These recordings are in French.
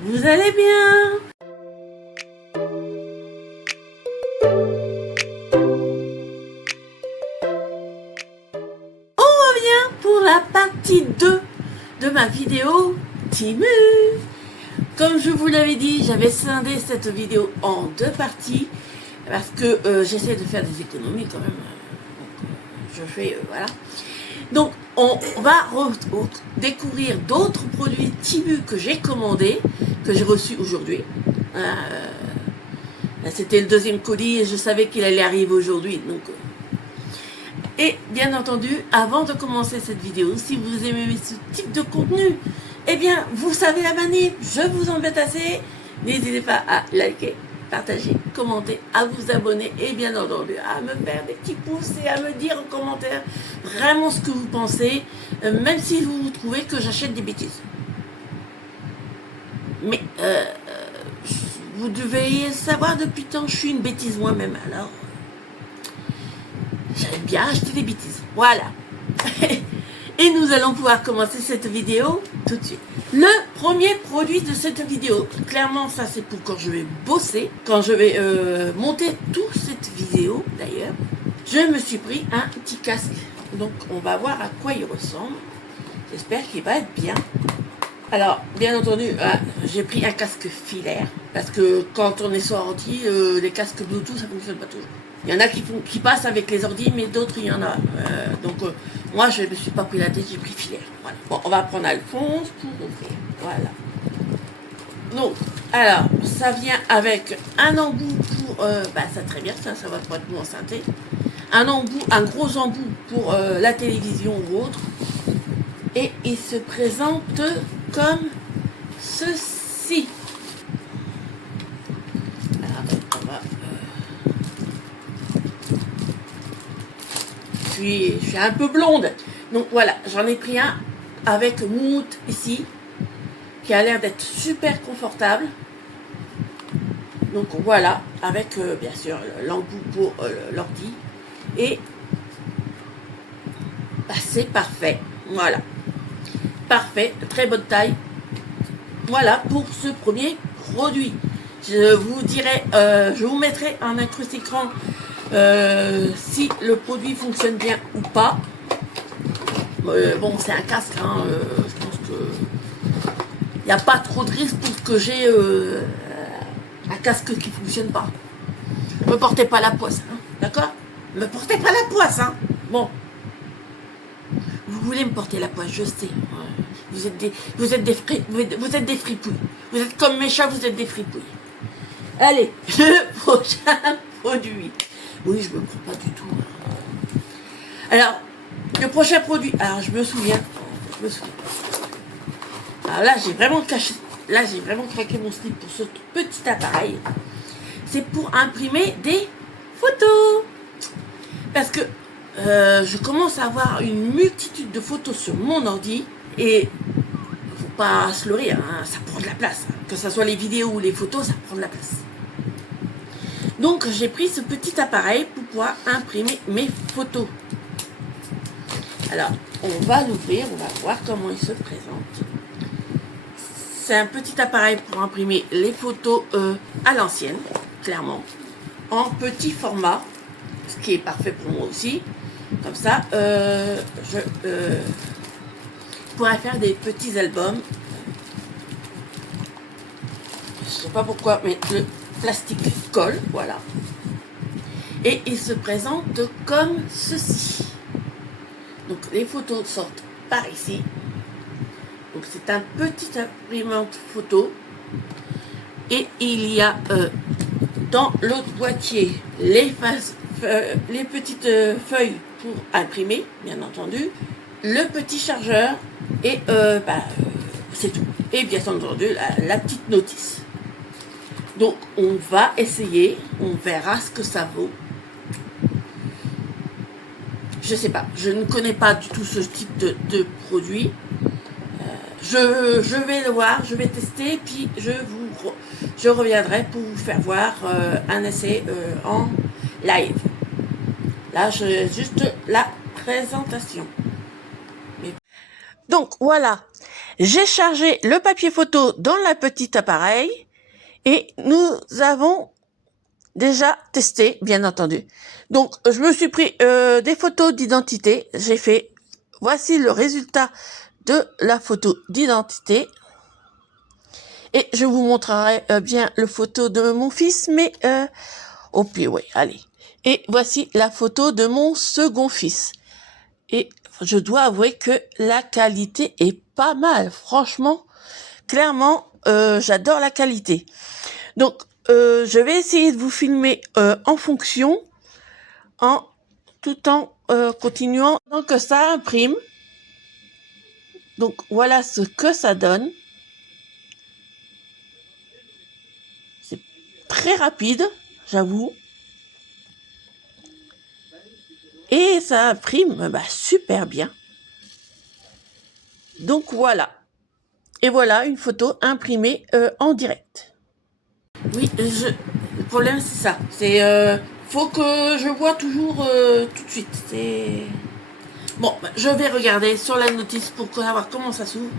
vous allez bien? On revient pour la partie 2 de ma vidéo Temu. Comme je vous l'avais dit, j'avais scindé cette vidéo en 2 parties parce que j'essaie de faire des économies quand même. Je fais, voilà. Donc, on va découvrir d'autres produits Temu que j'ai commandés, que j'ai reçus aujourd'hui. C'était le 2e colis et je savais qu'il allait arriver aujourd'hui. Donc, et bien entendu, avant de commencer cette vidéo, si vous aimez ce type de contenu, eh bien, vous savez la manip, je vous embête assez. N'hésitez pas à liker, partager, commenter, à vous abonner et bien entendu à me faire des petits pouces et à me dire en commentaire vraiment ce que vous pensez, même si vous trouvez que j'achète des bêtises. Mais vous devez savoir depuis le temps que je suis une bêtise moi-même, alors j'aime bien acheter des bêtises. Voilà. Et nous allons pouvoir commencer cette vidéo tout de suite. Le premier produit de cette vidéo, clairement ça c'est pour quand je vais bosser, quand je vais monter toute cette vidéo d'ailleurs, je me suis pris un petit casque. Donc on va voir à quoi il ressemble. J'espère qu'il va être bien. Alors, bien entendu, j'ai pris un casque filaire, parce que quand on est sur ordi, les casques Bluetooth, ça ne fonctionne pas toujours. Il y en a qui passent avec les ordi, mais d'autres, il y en a. Moi, je ne me suis pas pris la tête, j'ai pris filaire. Voilà. Bon, on va prendre Alphonse pour ouvrir. Voilà. Donc, alors, ça vient avec un embout pour... ça très bien, ça va pas être mon synthé. Un gros embout pour la télévision ou autre. Et il se présente comme ceci. Alors, on va, je suis un peu blonde. Donc voilà, j'en ai pris un avec moumoute ici, qui a l'air d'être super confortable. Donc voilà, avec bien sûr l'embout pour l'ordi. Et c'est parfait. Voilà. Parfait, très bonne taille. Voilà pour ce premier produit. Je vous dirai, je vous mettrai un incruste écran si le produit fonctionne bien ou pas. Bon, c'est un casque, hein, je pense que il n'y a pas trop de risque pour que j'ai un casque qui fonctionne pas. Ne me portez pas la poisse, hein, d'accord? Ne me portez pas la poisse, hein. Bon. Vous voulez me porter la poisse, je sais. Vous êtes des fripouilles. Vous êtes comme mes chats, vous êtes des fripouilles. Allez, le prochain produit. Oui, je me prends pas du tout. Alors, le prochain produit. Alors, je me souviens. Alors là, j'ai vraiment craqué mon slip pour ce petit appareil. C'est pour imprimer des photos. Parce que je commence à avoir une multitude de photos sur mon ordi et faut pas se leurrer, hein, ça prend de la place. Hein. Que ce soit les vidéos ou les photos, ça prend de la place. Donc j'ai pris ce petit appareil pour pouvoir imprimer mes photos. Alors on va l'ouvrir, on va voir comment il se présente. C'est un petit appareil pour imprimer les photos à l'ancienne, clairement, en petit format, ce qui est parfait pour moi aussi. Comme ça, je pourrais faire des petits albums. Je sais pas pourquoi, mais le plastique colle, voilà. Et il se présente comme ceci. Donc les photos sortent par ici. Donc c'est un petit imprimante photo. Et il y a dans l'autre boîtier les petites feuilles pour imprimer, bien entendu, le petit chargeur et c'est tout. Et bien entendu la petite notice. Donc on va essayer, on verra ce que ça vaut. Je sais pas, je ne connais pas du tout ce type de produit. Je vais le voir, je vais tester, puis je reviendrai pour vous faire voir un essai en live. Là, juste la présentation. Donc voilà, J'ai chargé le papier photo dans la petite appareil et nous avons déjà testé, bien entendu. Donc, je me suis pris des photos d'identité. J'ai fait, voici le résultat de la photo d'identité. Et je vous montrerai bien le photo de mon fils, mais au pire, oui, allez. Et voici la photo de mon second fils. Et je dois avouer que la qualité est pas mal. Franchement, clairement, j'adore la qualité. Donc, je vais essayer de vous filmer en fonction, tout en continuant. Donc, ça imprime. Donc, voilà ce que ça donne. C'est très rapide, j'avoue. Et ça imprime super bien. Donc, voilà. Et voilà une photo imprimée en direct. Oui, le problème c'est ça. C'est faut que je vois toujours tout de suite. C'est bon. Je vais regarder sur la notice pour savoir comment ça s'ouvre.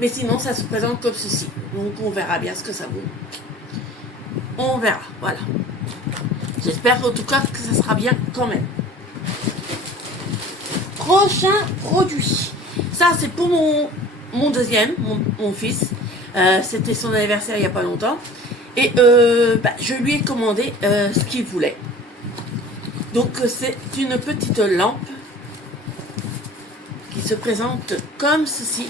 Mais sinon, ça se présente comme ceci. Donc, on verra bien ce que ça vaut. On verra. Voilà. J'espère en tout cas que ça sera bien quand même. Prochain produit. Ça, c'est pour mon deuxième, mon fils. C'était son anniversaire il n'y a pas longtemps. Et je lui ai commandé ce qu'il voulait. Donc c'est une petite lampe qui se présente comme ceci.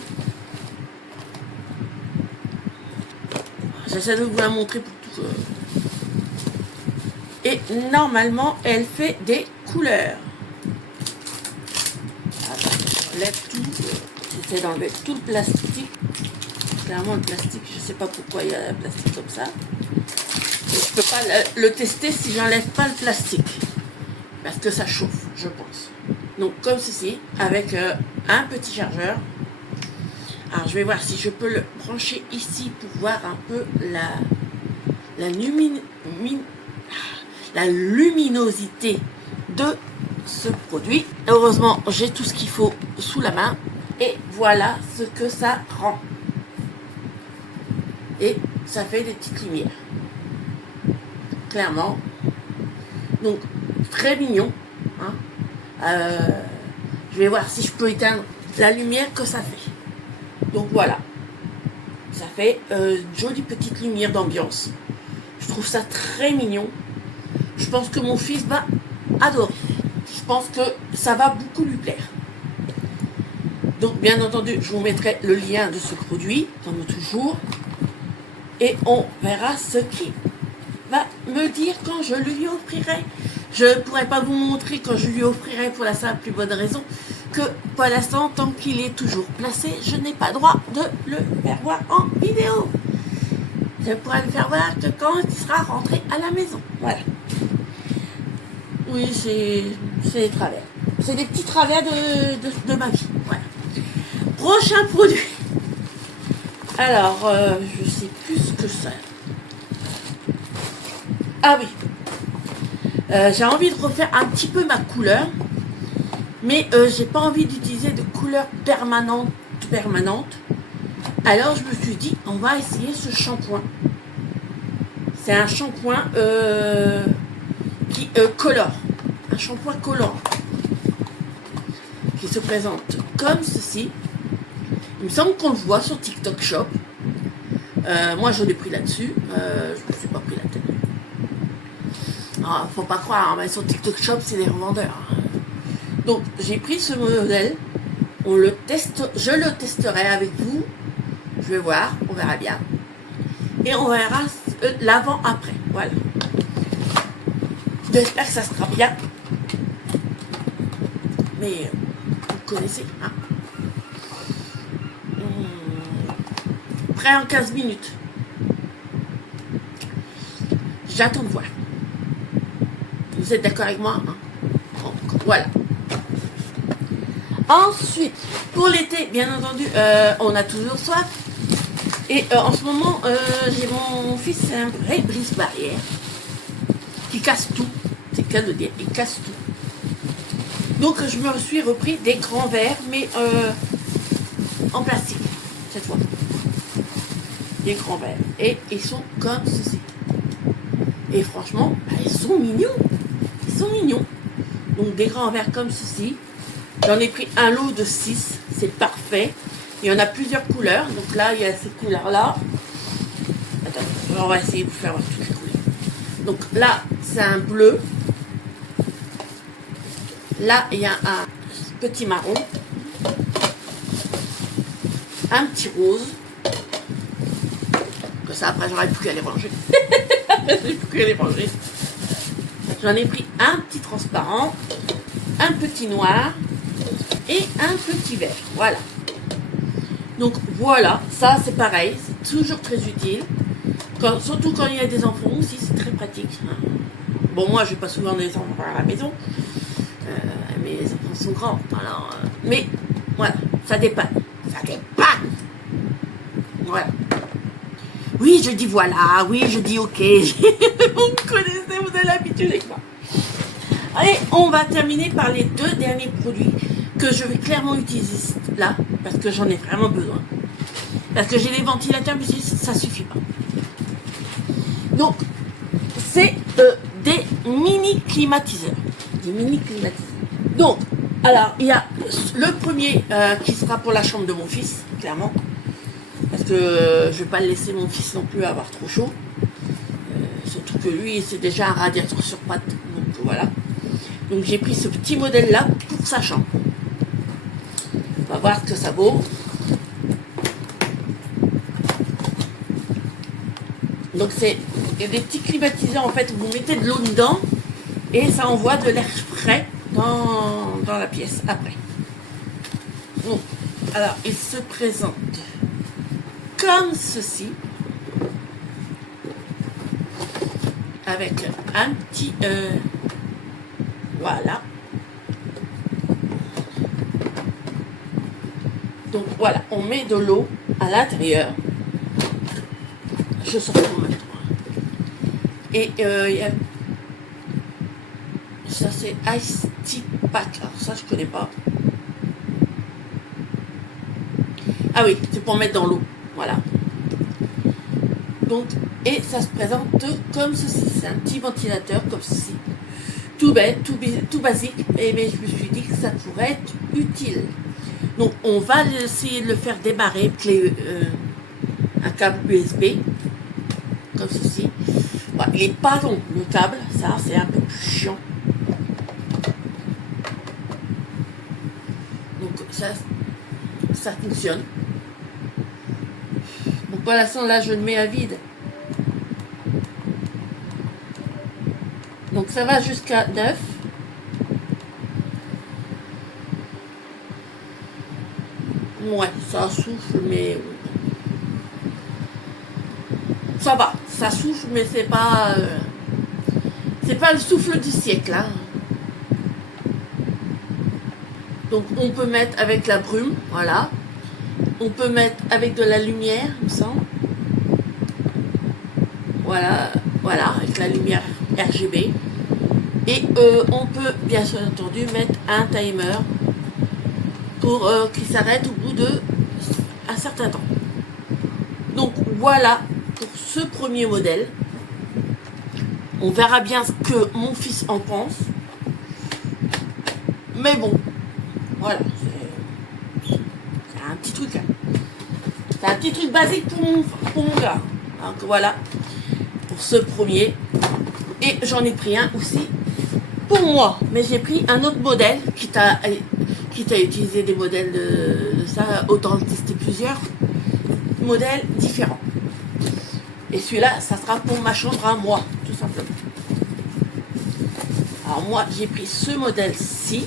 J'essaie de vous la montrer pour tout. Et normalement, elle fait des couleurs. J'enlève tout. J'essaie d'enlever tout le plastique. Clairement, le plastique, je ne sais pas pourquoi il y a un plastique comme ça. Je ne peux pas le tester si j'enlève pas le plastique. Parce que ça chauffe, je pense. Donc, comme ceci, avec un petit chargeur. Alors, je vais voir si je peux le brancher ici pour voir un peu la luminosité de ce produit. Heureusement, j'ai tout ce qu'il faut sous la main. Et voilà ce que ça rend. Et ça fait des petites lumières. Clairement. Donc, très mignon. Hein. Je vais voir si je peux éteindre la lumière que ça fait. Donc voilà. Ça fait une jolie petite lumière d'ambiance. Je trouve ça très mignon. Je pense que mon fils va adorer. Je pense que ça va beaucoup lui plaire. Donc bien entendu, je vous mettrai le lien de ce produit, comme toujours. Et on verra ce qu'il va me dire quand je lui offrirai. Je ne pourrai pas vous montrer quand je lui offrirai pour la simple et bonne raison que pour l'instant, tant qu'il est toujours placé, je n'ai pas droit de le faire voir en vidéo. Je pourrai le faire voir que quand il sera rentré à la maison. Voilà. Oui, c'est des travers. C'est des petits travers de ma vie. Voilà. Prochain produit. Alors, je sais plus ce que c'est. Ah oui. J'ai envie de refaire un petit peu ma couleur. Mais j'ai pas envie d'utiliser de couleur permanente. Alors je me suis dit, on va essayer ce shampoing. C'est un shampoing qui colore. Un shampoing colorant. Qui se présente comme ceci. Il me semble qu'on le voit sur TikTok Shop. Moi je l'ai pris là-dessus. Je me suis pas pris la tête. Ah, faut pas croire, mais sur TikTok Shop c'est des revendeurs. Donc j'ai pris ce modèle, je le testerai avec vous, je vais voir, on verra bien. Et on verra l'avant-après, voilà. J'espère que ça sera bien. Mais vous connaissez, hein. Prêt en 15 minutes. J'attends de voir. Vous êtes d'accord avec moi, hein? Donc, voilà. Ensuite, pour l'été, bien entendu, on a toujours soif. Et en ce moment, j'ai mon fils, c'est un vrai brise-barrière qui casse tout. C'est le cas de dire, il casse tout. Donc, je me suis repris des grands verres, mais en plastique. cette fois. Des grands verres. Et ils sont comme ceci. Et franchement, bah, ils sont mignons. Ils sont mignons. Donc des grands verres comme ceci. J'en ai pris un lot de 6. C'est parfait. Il y en a plusieurs couleurs. Donc là, il y a ces couleurs-là. Attends, on va essayer de vous faire voir toutes les couleurs. Donc là, c'est un bleu. Là, il y a un petit marron. Un petit rose. Que ça, après, j'aurais plus qu'à les ranger. Après, j'ai plus qu'à les ranger. J'en ai pris un petit transparent, un petit noir et un petit vert. Voilà. Donc, voilà. Ça, c'est pareil. C'est toujours très utile. Surtout quand il y a des enfants aussi, c'est très pratique. Bon, moi, je n'ai pas souvent des enfants à la maison. Mes enfants sont grands. Alors, mais, voilà. Ça dépanne. Ça dépanne. Voilà. Oui, je dis voilà, oui, je dis ok. Vous me connaissez, vous avez l'habitude avec moi. Allez, on va terminer par les 2 derniers produits que je vais clairement utiliser là, parce que j'en ai vraiment besoin. Parce que j'ai les ventilateurs, mais ça suffit pas. Donc, c'est des mini climatiseurs. Des mini climatiseurs. Donc, alors, il y a le premier qui sera pour la chambre de mon fils, clairement. Parce que je vais pas laisser mon fils non plus avoir trop chaud. Surtout que lui, c'est déjà un radiateur sur pattes. Donc voilà. Donc j'ai pris ce petit modèle-là pour sa chambre. On va voir ce que ça vaut. Donc c'est des petits climatiseurs en fait. Vous mettez de l'eau dedans et ça envoie de l'air frais dans la pièce après. Donc, alors il se présente comme ceci, avec un petit voilà. Donc voilà, on met de l'eau à l'intérieur. Je sors pour maintenant. Et ça c'est Ice Tea Pack. Alors ça je connais pas. Ah oui, c'est pour mettre dans l'eau. Voilà. Donc, et ça se présente comme ceci. C'est un petit ventilateur comme ceci. Tout bête, tout basique. Et mais je me suis dit que ça pourrait être utile. Donc, on va essayer de le faire démarrer avec un câble USB. Comme ceci. Bon, il n'est pas long, le câble. Ça, c'est un peu plus chiant. Donc, ça fonctionne. Pour l'instant, là, je le mets à vide. Donc, ça va jusqu'à 9. Ouais, ça souffle, mais... Ça va, ça souffle, mais c'est pas le souffle du siècle. Hein. Donc, on peut mettre avec la brume, voilà. On peut mettre avec de la lumière, il me semble. Voilà, voilà, avec la lumière RGB. Et on peut, bien sûr entendu, mettre un timer pour qu'il s'arrête au bout d'un certain temps. Donc voilà pour ce premier modèle. On verra bien ce que mon fils en pense. Mais bon, voilà. C'est un petit truc. Hein. C'est un petit truc basique pour mon gars. Donc voilà, pour ce premier. Et j'en ai pris un aussi pour moi. Mais j'ai pris un autre modèle, quitte à utiliser des modèles de ça, autant tester plusieurs modèles différents. Et celui-là, ça sera pour ma chambre à moi, tout simplement. Alors moi, j'ai pris ce modèle-ci.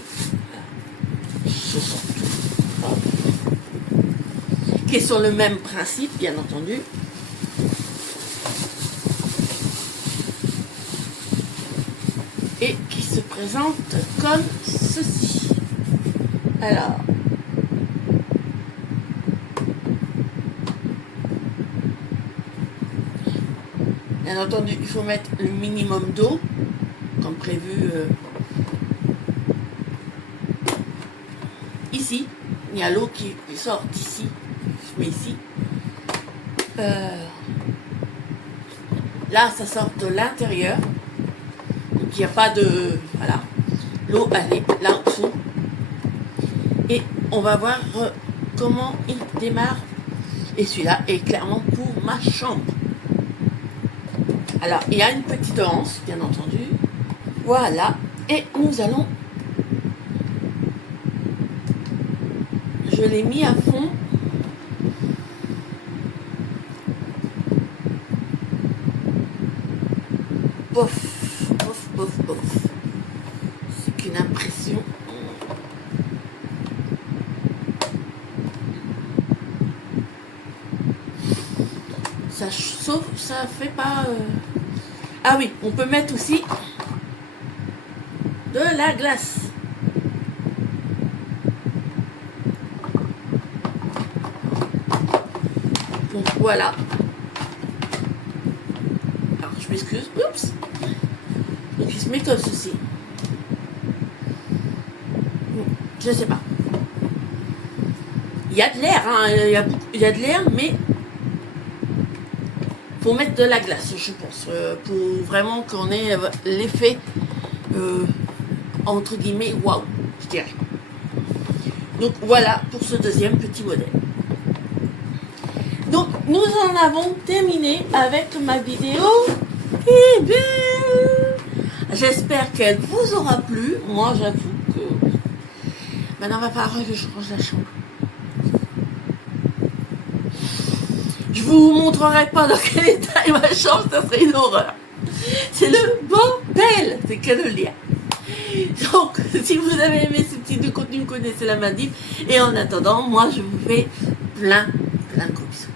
Ce sont qui est sur le même principe, bien entendu. Et qui se présente comme ceci. Alors, bien entendu, il faut mettre le minimum d'eau, comme prévu ici. Il y a l'eau qui sort d'ici. mets ici. Là, ça sort de l'intérieur. Donc, il n'y a pas de... Voilà. L'eau, elle est là en dessous. Et on va voir comment il démarre. Et celui-là est clairement pour ma chambre. Alors, il y a une petite anse, bien entendu. Voilà. Et nous allons... Je l'ai mis à fond. Bof, bof, bof, bof. C'est qu'une impression. Ça sauf, ça fait pas... Ah oui, on peut mettre aussi de la glace. Donc voilà. Alors je m'excuse. Oups. Donc il se met comme ceci. Je sais pas. Il y a de l'air, hein. Il y a de l'air, mais faut mettre de la glace, je pense, pour vraiment qu'on ait l'effet entre guillemets waouh, je dirais. Donc voilà pour ce deuxième petit modèle. Donc nous en avons terminé avec ma vidéo. Et bien, j'espère qu'elle vous aura plu. Moi j'avoue que maintenant il va falloir que je range la chambre. Je vous montrerai pas dans quel état est ma chambre, ça serait une horreur. C'est le bordel, c'est que le lien. Donc, si vous avez aimé ce petit de contenu, connaissez la manip. Et en attendant, moi, je vous fais plein de gros bisous.